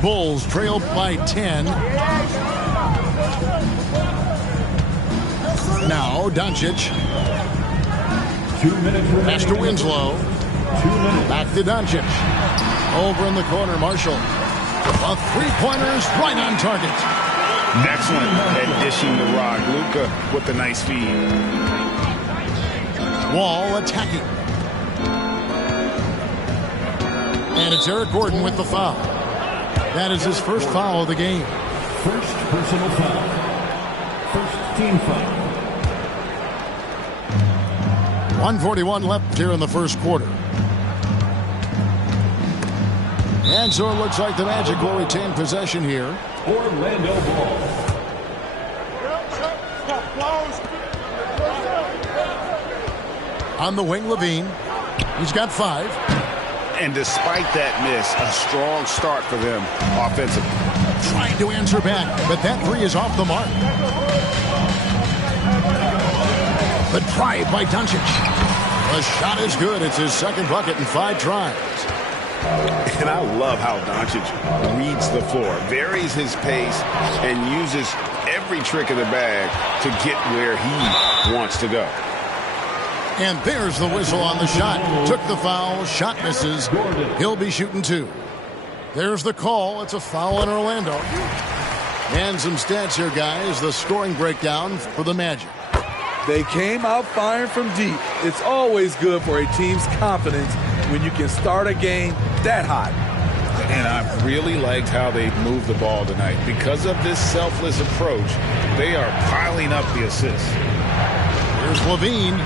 Bulls trail by 10. Now Doncic. 2 minutes remaining. Pass to Winslow. 2 minutes. Back to Doncic. Over in the corner, Marshall. A three-pointer's right on target. Excellent at dishing the rock. Luka with the nice feed. Wall attacking. And it's Eric Gordon with the foul. That is his first foul of the game. First personal foul. First team foul. 1:41 left here in the first quarter. And so it looks like the Magic will retain possession here. Orlando ball. On the wing, Levine. He's got 5. And despite that miss, a strong start for them offensively. Trying to answer back, but that 3 is off the mark. The drive by Doncic. The shot is good. It's his second bucket in 5 tries. And I love how Doncic reads the floor, varies his pace, and uses every trick of the bag to get where he wants to go. And there's the whistle on the shot. Took the foul. Shot misses. He'll be shooting 2. There's the call. It's a foul in Orlando. And some stats here, guys. The scoring breakdown for the Magic. They came out firing from deep. It's always good for a team's confidence when you can start a game that hot. And I've really liked how they've moved the ball tonight. Because of this selfless approach, they are piling up the assists. Here's Levine.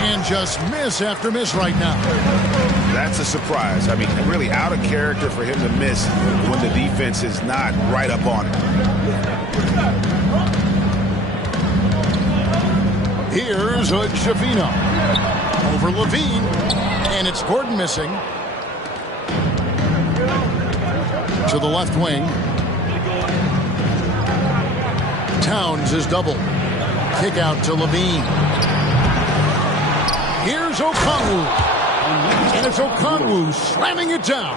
And just miss after miss right now. That's a surprise. I mean, really out of character for him to miss when the defense is not right up on it. Here's Shafino. Over Levine. And it's Gordon missing. To the left wing. Towns is double. Kick out to Levine. Here's Okongwu. And it's Okongwu slamming it down.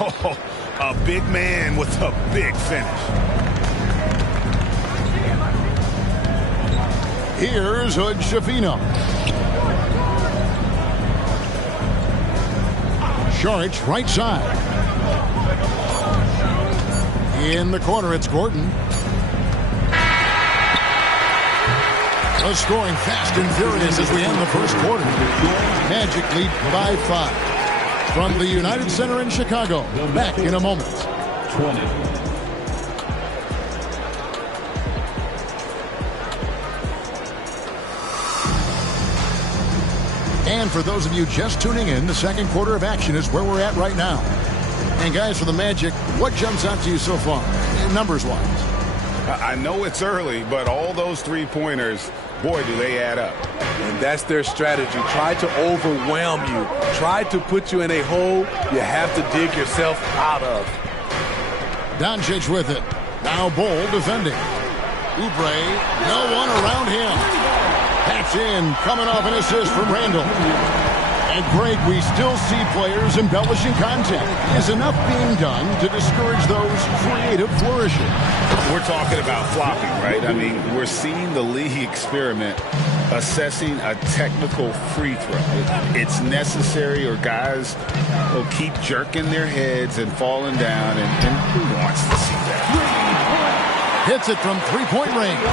Oh, a big man with a big finish. Here's Shafino. Saric, right side. In the corner, it's Gordon. The scoring fast and furious as we end the first quarter. Magic lead by 5. From the United Center in Chicago. Back in a moment. 20. And for those of you just tuning in, the second quarter of action is where we're at right now. And guys, for the Magic, what jumps out to you so far, numbers-wise? I know it's early, but all those three-pointers, boy, do they add up. And that's their strategy. Try to overwhelm you. Try to put you in a hole you have to dig yourself out of. Doncic with it. Now Bull defending. Oubre, no one around him. That's in, coming off an assist from Randall. And Greg, we still see players embellishing content. Is enough being done to discourage those creative flourishes? We're talking about flopping, right? I mean, we're seeing the league experiment assessing a technical free throw. It's necessary, or guys will keep jerking their heads and falling down, and who wants to see that? Hits it from three-point range.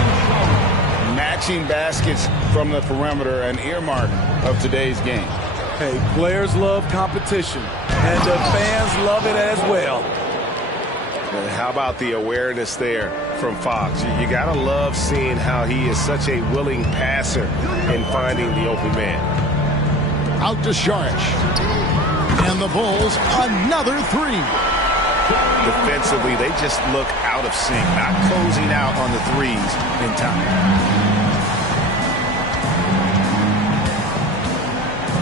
Matching baskets from the perimeter, an earmark of today's game. Hey, players love competition, and the fans love it as well. And how about the awareness there from Fox? You got to love seeing how he is such a willing passer in finding the open man. Out to Saric. And the Bulls, another 3. Defensively, they just look out of sync, not closing out on the threes in time.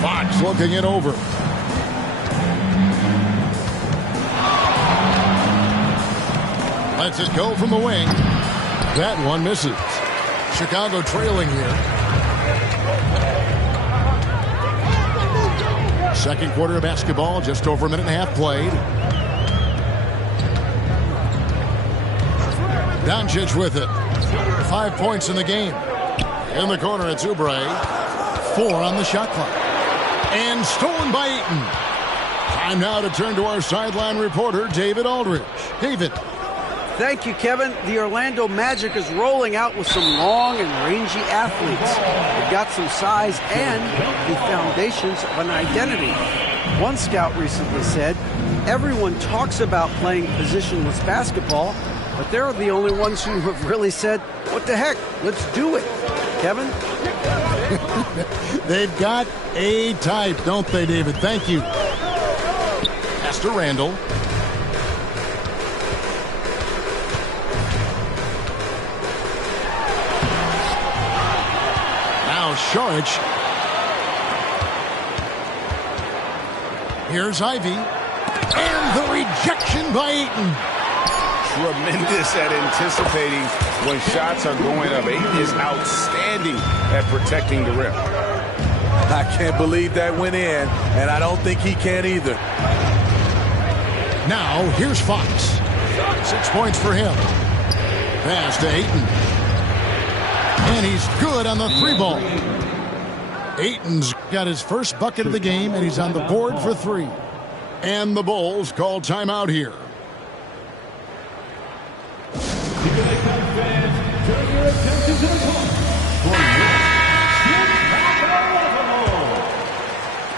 Fox looking it over. Lets it go from the wing. That one misses. Chicago trailing here. Second quarter of basketball, just over a minute and a half played. Doncic with it. 5 points in the game. In the corner, it's Oubre. 4 on the shot clock. And stolen by Ayton. Time now to turn to our sideline reporter, David Aldridge. David. Thank you, Kevin. The Orlando Magic is rolling out with some long and rangy athletes. They've got some size and the foundations of an identity. One scout recently said, everyone talks about playing positionless basketball, but they're the only ones who have really said, what the heck, let's do it. Kevin? They've got a type, don't they, David? Thank you. Pass to Randall. Now Saric. Here's Ivy. And the rejection by Ayton. Tremendous at anticipating when shots are going up. Ayton is outstanding at protecting the rim. I can't believe that went in, and I don't think he can either. Now, here's Fox. 6 points for him. Pass to Ayton. And he's good on the 3-ball. Ayton's got his first bucket of the game, and he's on the board for 3. And the Bulls call timeout here.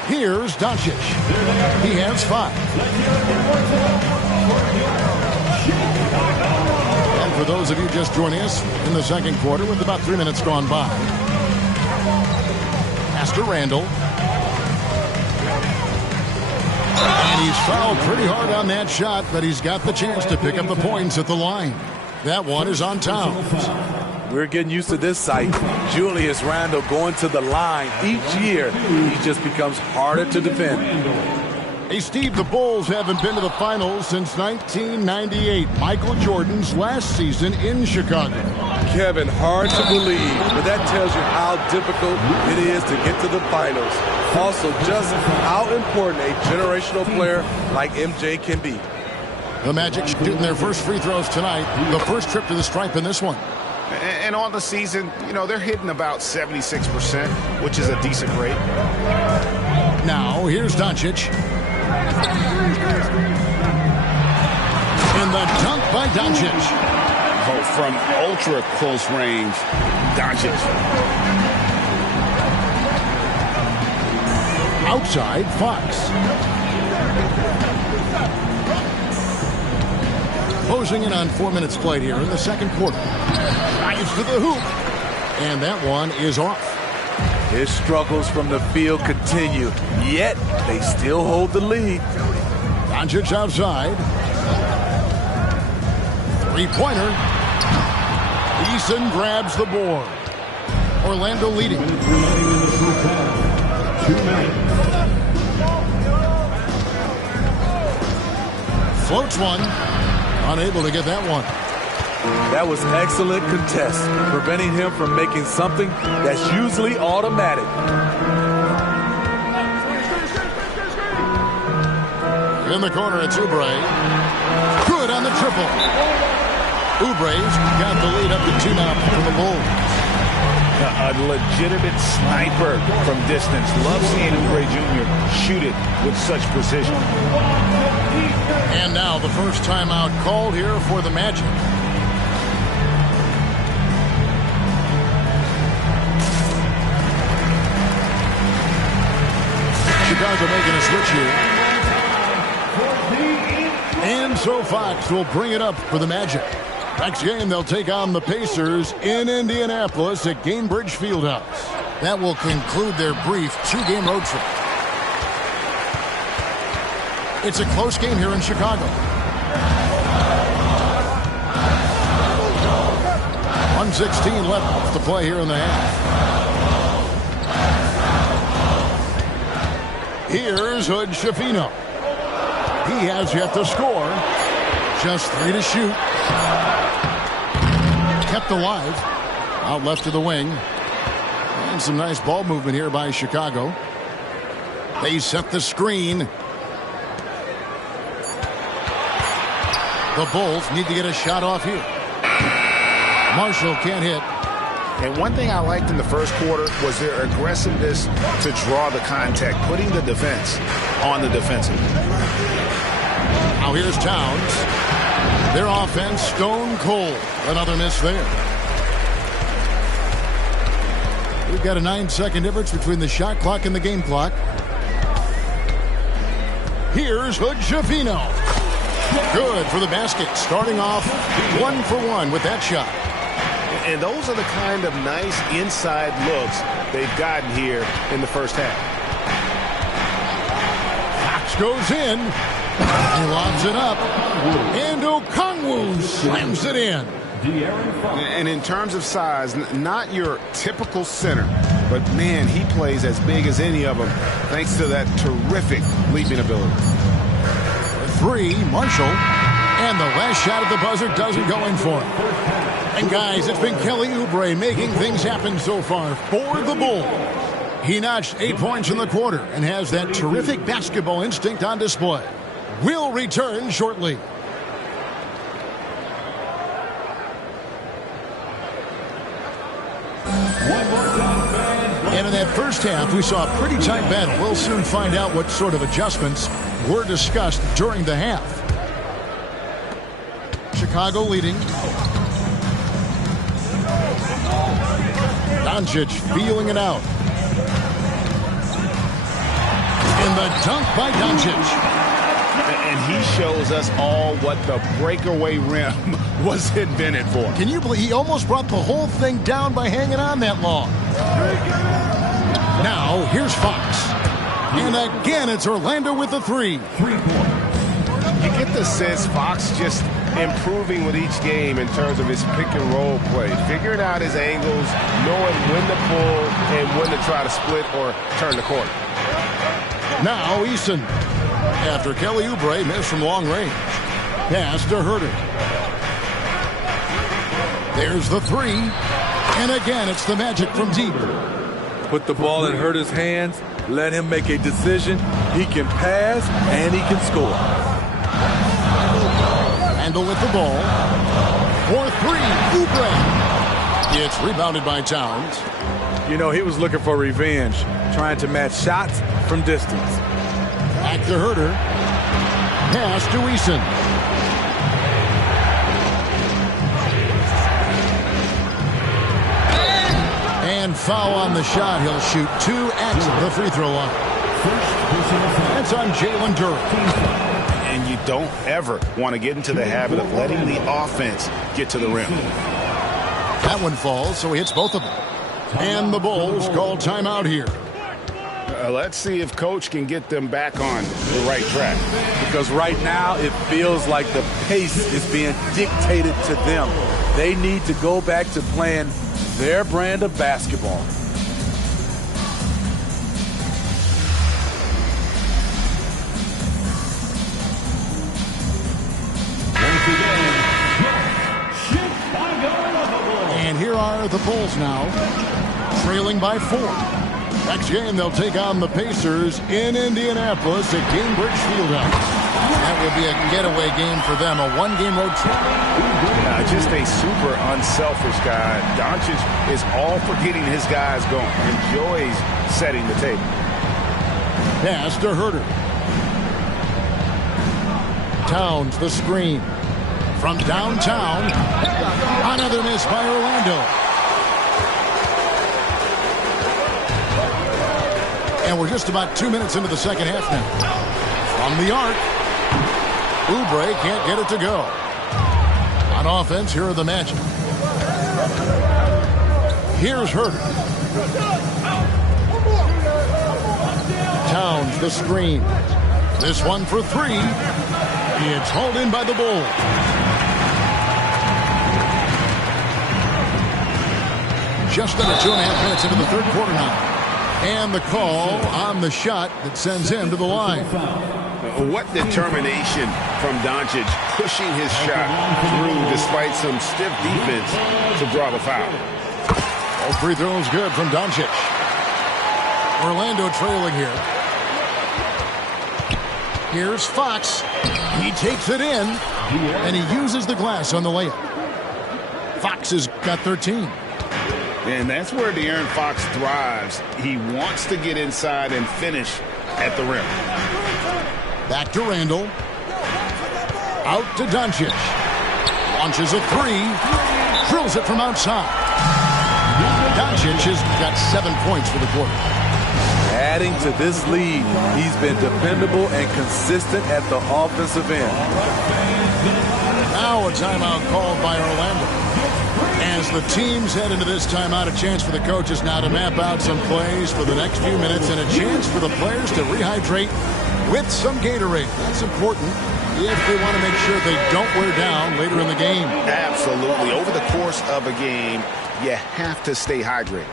Here's Doncic. He has 5. And for those of you just joining us in the second quarter with about 3 minutes gone by. Pass to Randall. And he's fouled pretty hard on that shot, but he's got the chance to pick up the points at the line. That one is on Towns. We're getting used to this sight. Julius Randle going to the line each year. He just becomes harder to defend. Hey, Steve, the Bulls haven't been to the finals since 1998, Michael Jordan's last season in Chicago. Kevin, hard to believe, but that tells you how difficult it is to get to the finals. Also, just how important a generational player like MJ can be. The Magic shooting their first free throws tonight. The first trip to the stripe in this one. And on the season, you know, they're hitting about 76%, which is a decent rate. Now, here's Doncic. And the dunk by Doncic. Oh, from ultra close range, Doncic. Outside, Fox. Closing in on 4 minutes played here in the second quarter. Drives to the hoop. And that one is off. His struggles from the field continue, yet they still hold the lead. Doncic outside. Three-pointer. Eason grabs the board. Orlando leading. Floats one. Unable to get that one. That was excellent contest, preventing him from making something that's usually automatic. In the corner, it's Oubre. Good on the triple. Oubre's got the lead up to 2 now for the Bulls. A legitimate sniper from distance. Love seeing Oubre Jr. shoot it with such precision. And now the first timeout called here for the Magic. Chicago making a switch here. And so Fox will bring it up for the Magic. Next game, they'll take on the Pacers in Indianapolis at Gainbridge Fieldhouse. That will conclude their brief 2-game road trip. It's a close game here in Chicago. 1:16 left to play here in the half. Here's Hood Schifino. He has yet to score. Just 3 to shoot. Kept alive. Out left to the wing. And some nice ball movement here by Chicago. They set the screen. The Bulls need to get a shot off here. Marshall can't hit. And one thing I liked in the first quarter was their aggressiveness to draw the contact, putting the defense on the defensive. Now here's Towns. Their offense stone cold. Another miss there. We've got a 9-second difference between the shot clock and the game clock. Here's Hood-Schifino. Good for the basket. Starting off 1 for 1 with that shot. And those are the kind of nice inside looks they've gotten here in the first half. Fox goes in. He lobs it up. And Okongwu slams it in. And in terms of size, not your typical center, but man, he plays as big as any of them thanks to that terrific leaping ability. 3, Marshall. And the last shot at the buzzer doesn't go in for him. And guys, it's been Kelly Oubre making things happen so far for the Bulls. He notched 8 points in the quarter and has that terrific basketball instinct on display. We'll return shortly. And in that first half, we saw a pretty tight battle. We'll soon find out what sort of adjustments were discussed during the half. Chicago leading. Doncic feeling it out. And the dunk by Doncic. And he shows us all what the breakaway rim was invented for. Can you believe he almost brought the whole thing down by hanging on that long? Now, here's Fox. And again, it's Orlando with the 3. You get the sense Fox just improving with each game in terms of his pick and roll play, figuring out his angles, knowing when to pull and when to try to split or turn the corner. Now Eason, after Kelly Oubre missed from long range. Pass to Herter. There's the 3. And again, it's the Magic from deep. Put the ball in Herter's hands, let him make a decision. He can pass and he can score. Randle with the ball. For 3, Oubre. It's rebounded by Towns. You know, he was looking for revenge, trying to match shots from distance. Back to Herter. Pass to Eason. And foul on the shot. He'll shoot 2 at the free throw line. That's on Jalen Durant. And you don't ever want to get into the habit of letting the offense get to the rim. That one falls, so he hits both of them. And the Bulls call timeout here. Let's see if Coach can get them back on the right track. Because right now it feels like the pace is being dictated to them. They need to go back to playing their brand of basketball. And here are the Bulls now, trailing by 4. Next game, they'll take on the Pacers in Indianapolis at Gainbridge Fieldhouse. That will be a getaway game for them, a 1-game road trip. Just a super unselfish guy. Doncic is all for getting his guys going. Enjoys setting the table. Pass to Herter. Towns, the screen. From downtown, another miss by Orlando. And we're just about 2 minutes into the second half now. From the arc, Oubre can't get it to go. On offense, here are the Magic. Here's Herter. Towns, the screen. This one for 3. It's hauled in by the Bulls. Just under 2.5 minutes into the third quarter now. And the call on the shot that sends him to the line. What determination from Doncic, pushing his shot through despite some stiff defense to draw the foul. All free throws good from Doncic. Orlando trailing here. Here's Fox. He takes it in, and he uses the glass on the layup. Fox has got 13. And that's where De'Aaron Fox thrives. He wants to get inside and finish at the rim. Back to Randall. Out to Doncic. Launches a three. Drills it from outside. Doncic has got 7 points for the quarter. Adding to this lead, he's been dependable and consistent at the offensive end. Now a timeout called by Orlando. As the teams head into this timeout, a chance for the coaches now to map out some plays for the next few minutes and a chance for the players to rehydrate with some Gatorade. That's important if they want to make sure they don't wear down later in the game. Absolutely. Over the course of a game, you have to stay hydrated.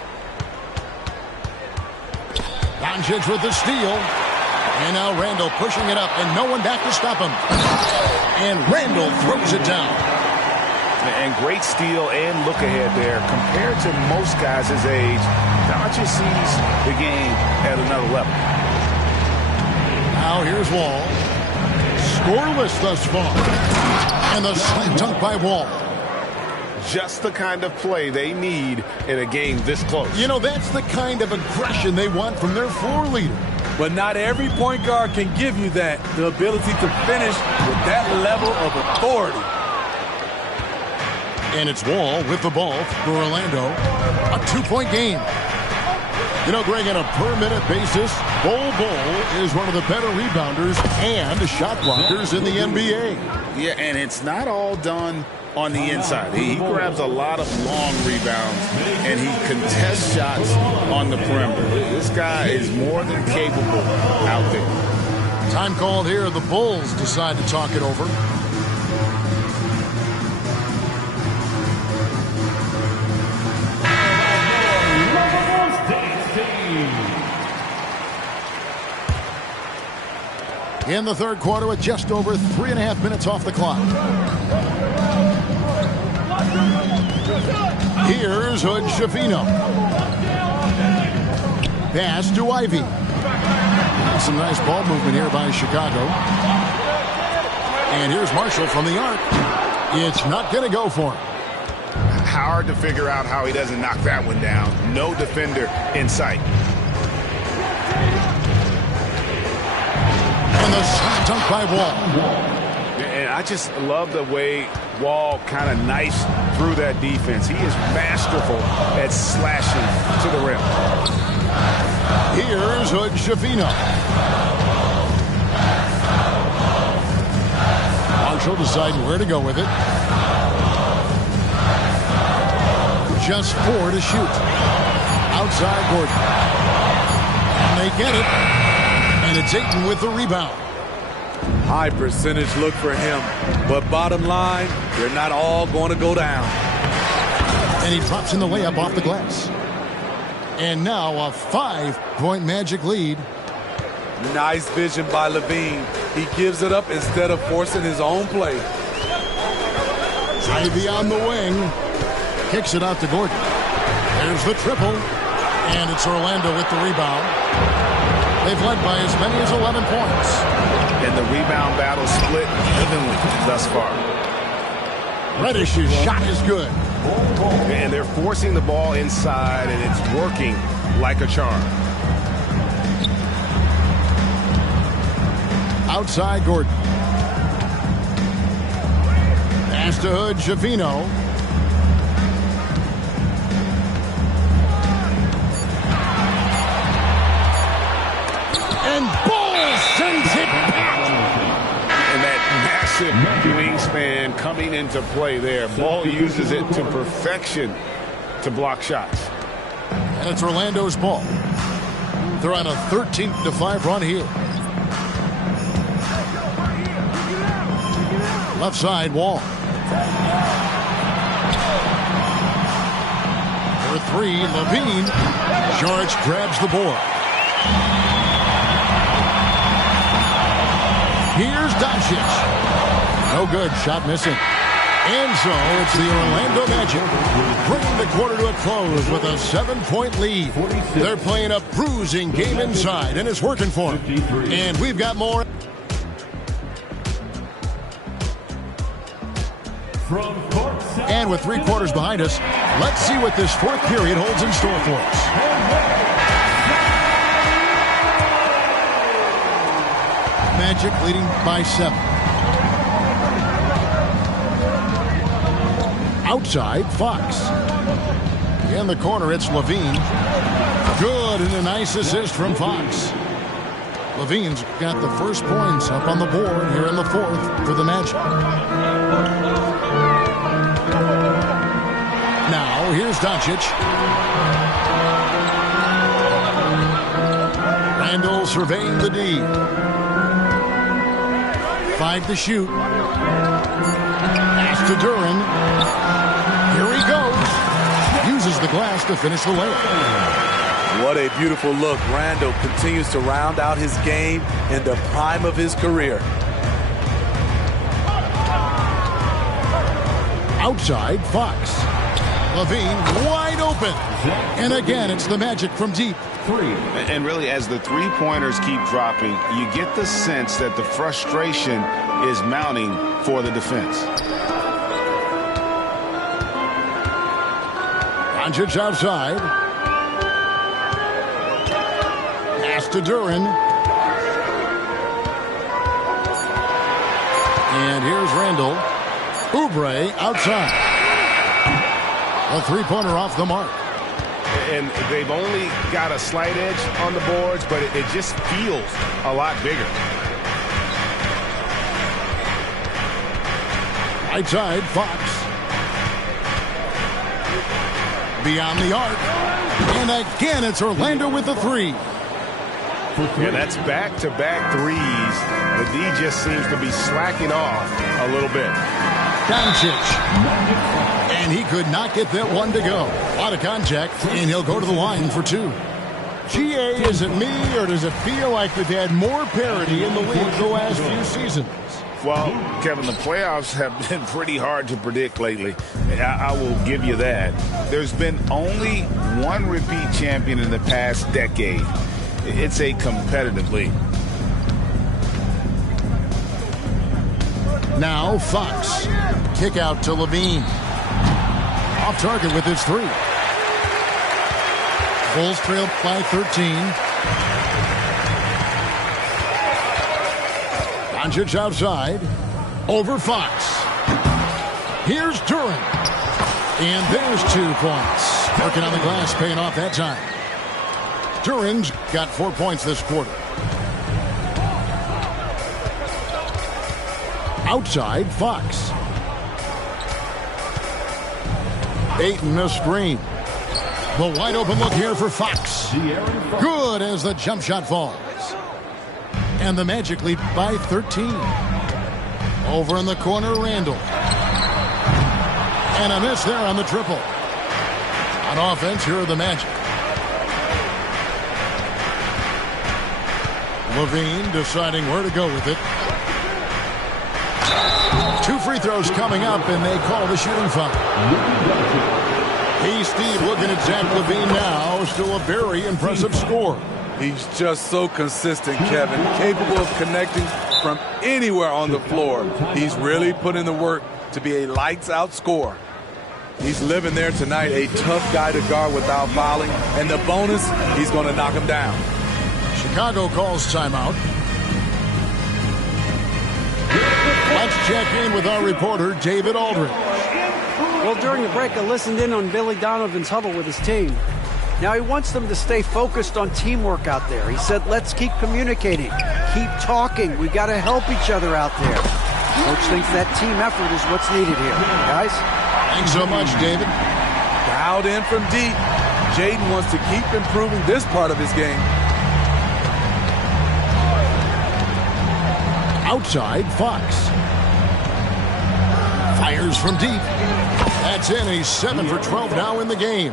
Doncic with the steal. And now Randall pushing it up, and no one back to stop him. And Randall throws it down. And great steal and look ahead there. Compared to most guys his age, Doncic sees the game at another level. Now here's Wall. Scoreless thus far. And the slam dunk by Wall. Just the kind of play they need in a game this close. You know, that's the kind of aggression they want from their floor leader. But not every point guard can give you that, the ability to finish with that level of authority. And it's Wall with the ball for Orlando. A 2-point game. You know, Greg, on a per-minute basis, Bol is one of the better rebounders and shot blockers in the NBA. Yeah, and it's not all done on the inside. He grabs a lot of long rebounds, and he contests shots on the perimeter. This guy is more than capable out there. Time called here. The Bulls decide to talk it over. In the third quarter with just over 3.5 minutes off the clock. Here's Hood Schifino. Pass to Ivy. Some nice ball movement here by Chicago. And here's Marshall from the arc. It's not going to go for him. Hard to figure out how he doesn't knock that one down. No defender in sight. And the slam dunk by Wall. And I just love the way Wall kind of knifes through that defense. He is masterful at slashing to the rim. Here's Hood Schifino. Marshall deciding where to go with it. Just 4 to shoot. Outside Gordon. And they get it. And it's Ayton with the rebound. High percentage look for him. But bottom line, they're not all going to go down. And he drops in the layup off the glass. And now a 5-point Magic lead. Nice vision by Levine. He gives it up instead of forcing his own play. Ivy on the wing. Kicks it out to Gordon. There's the triple. And it's Orlando with the rebound. They've led by as many as 11 points. And the rebound battle split evenly thus far. Reddish's shot is good. And they're forcing the ball inside, and it's working like a charm. Outside Gordon. Pass to Hood Schifino. And Ball sends it back. And that massive wingspan coming into play there. Ball uses it to perfection to block shots. And it's Orlando's ball. They're on a 13-5 run here. Left side, Wall. For 3, Levine. George grabs the board. Here's Doncic. No good. Shot missing. And so it's the Orlando Magic bringing the quarter to a close with a 7-point lead. They're playing a bruising game inside, and it's working for them. And we've got more. From court And with 3 quarters behind us, let's see what this 4th period holds in store for us. Magic leading by 7. Outside, Fox. In the corner, it's Levine. Good, and a nice assist from Fox. Levine's got the first points up on the board here in the 4th for the Magic. Now, here's Doncic. Randall surveying the D. 5 to shoot. Pass to Duran. Here he goes. Uses the glass to finish the layup. What a beautiful look. Randall continues to round out his game in the prime of his career. Outside, Fox. Levine wide open. And again, it's the Magic from deep. 3. And really, as the three-pointers keep dropping, you get the sense that the frustration is mounting for the defense. Doncic outside. Pass to Duran. And here's Randall. Oubre outside. A 3-pointer off the mark. And they've only got a slight edge on the boards, but it just feels a lot bigger. Right side, Fox. Beyond the arc. And again, it's Orlando with the 3. Yeah, that's back-to-back threes. The D just seems to be slacking off a little bit. Doncic. And he could not get that one to go. A lot of contact, and he'll go to the line for 2. GA, is it me, or does it feel like we've had more parity in the league the last few seasons? Well, Kevin, the playoffs have been pretty hard to predict lately. I will give you that. There's been only one repeat champion in the past decade. It's a competitive league. Now Fox. Kick out to Levine. Off target with his 3. Bulls trail by 13. Doncic outside. Over Fox. Here's Duran. And there's 2 points. Working on the glass, paying off that time. Duran's got 4 points this quarter. Outside, Fox. Ayton a screen. The wide open look here for Fox. Good as the jump shot falls. And the Magic lead by 13. Over in the corner, Randall. And a miss there on the triple. On offense, here are the Magic. Levine deciding where to go with it. 2 free throws coming up, and they call the shooting foul. Hey, Steve, looking at Zach Levine now. Still a very impressive score. He's just so consistent, Kevin. Capable of connecting from anywhere on the floor. He's really put in the work to be a lights-out scorer. He's living there tonight, a tough guy to guard without fouling. And the bonus, he's going to knock him down. Chicago calls timeout. Let's check in with our reporter, David Aldridge. Well, during the break, I listened in on Billy Donovan's huddle with his team. Now, he wants them to stay focused on teamwork out there. He said, let's keep communicating, keep talking. We got to help each other out there. Coach thinks that team effort is what's needed here. Guys? Thanks so much, David. Dialed in from deep. Jaden wants to keep improving this part of his game. Outside, Fox. Fires from deep. That's in. He's 7 for 12 now in the game.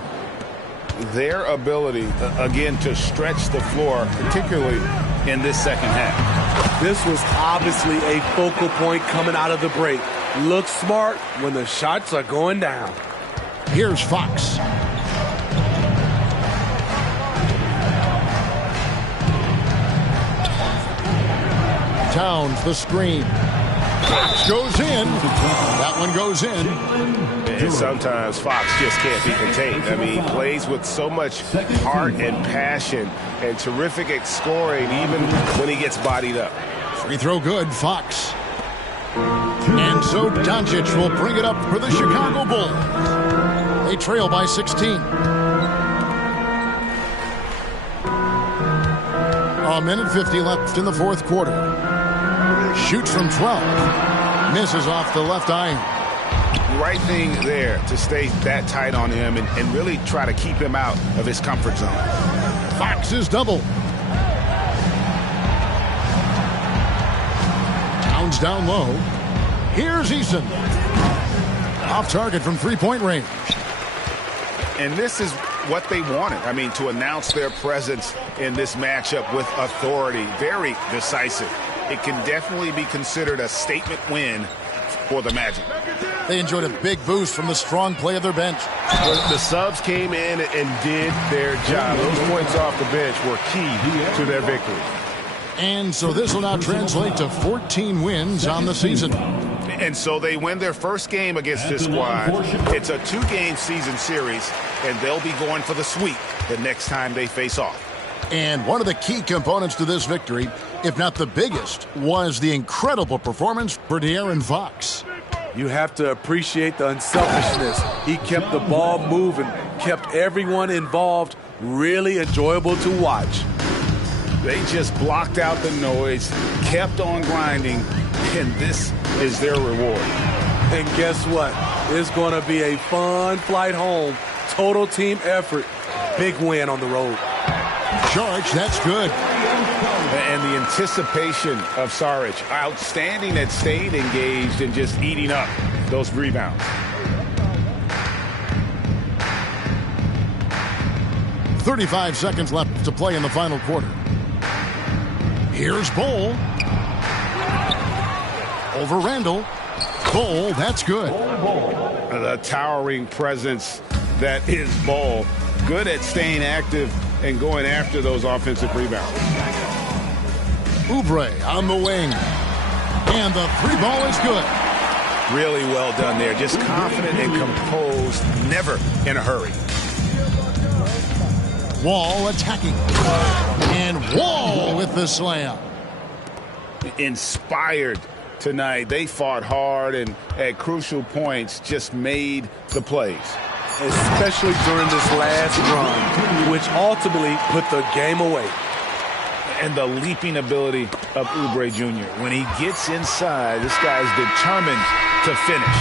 Their ability, again, to stretch the floor, particularly in this second half. This was obviously a focal point coming out of the break. Look smart when the shots are going down. Here's Fox. Towns the screen. Fox goes in. That one goes in. And sometimes Fox just can't be contained. I mean, he plays with so much heart and passion and terrific scoring even when he gets bodied up. Free throw good, Fox. And so Doncic will bring it up for the Chicago Bulls. They trail by 16. A minute 50 left in the fourth quarter. Shoots from 12. Misses off the left iron. Right thing there to stay that tight on him and really try to keep him out of his comfort zone. Fox is double. Towns down low. Here's Eason. Off target from three-point range. And this is what they wanted. I mean, to announce their presence in this matchup with authority. Very decisive. It can definitely be considered a statement win for the Magic. They enjoyed a big boost from the strong play of their bench. The subs came in and did their job. Those points off the bench were key to their victory. And so this will now translate to 14 wins on the season. And so they win their first game against this squad. It's a 2-game season series, and they'll be going for the sweep the next time they face off. And one of the key components to this victory, if not the biggest, was the incredible performance for De'Aaron Fox. You have to appreciate the unselfishness. He kept the ball moving, kept everyone involved, really enjoyable to watch. They just blocked out the noise, kept on grinding, and this is their reward. And guess what? It's going to be a fun flight home. Total team effort. Big win on the road. George, that's good. And the anticipation of Saric, outstanding at staying engaged and just eating up those rebounds. 35 seconds left to play in the final quarter. Here's Bol. Over Randall. Bol, that's good. The towering presence that is Bol. Good at staying active and going after those offensive rebounds. Oubre on the wing. And the three ball is good. Really well done there. Just confident and composed, never in a hurry. Wall attacking. And Wall with the slam. Inspired tonight. They fought hard and at crucial points just made the plays. Especially during this last run, which ultimately put the game away. And the leaping ability of Oubre Jr. When he gets inside, this guy's determined to finish.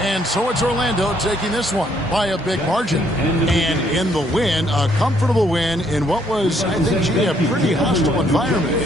And so it's Orlando taking this one by a big margin. And in the win, a comfortable win in what was, I think, a pretty hostile environment.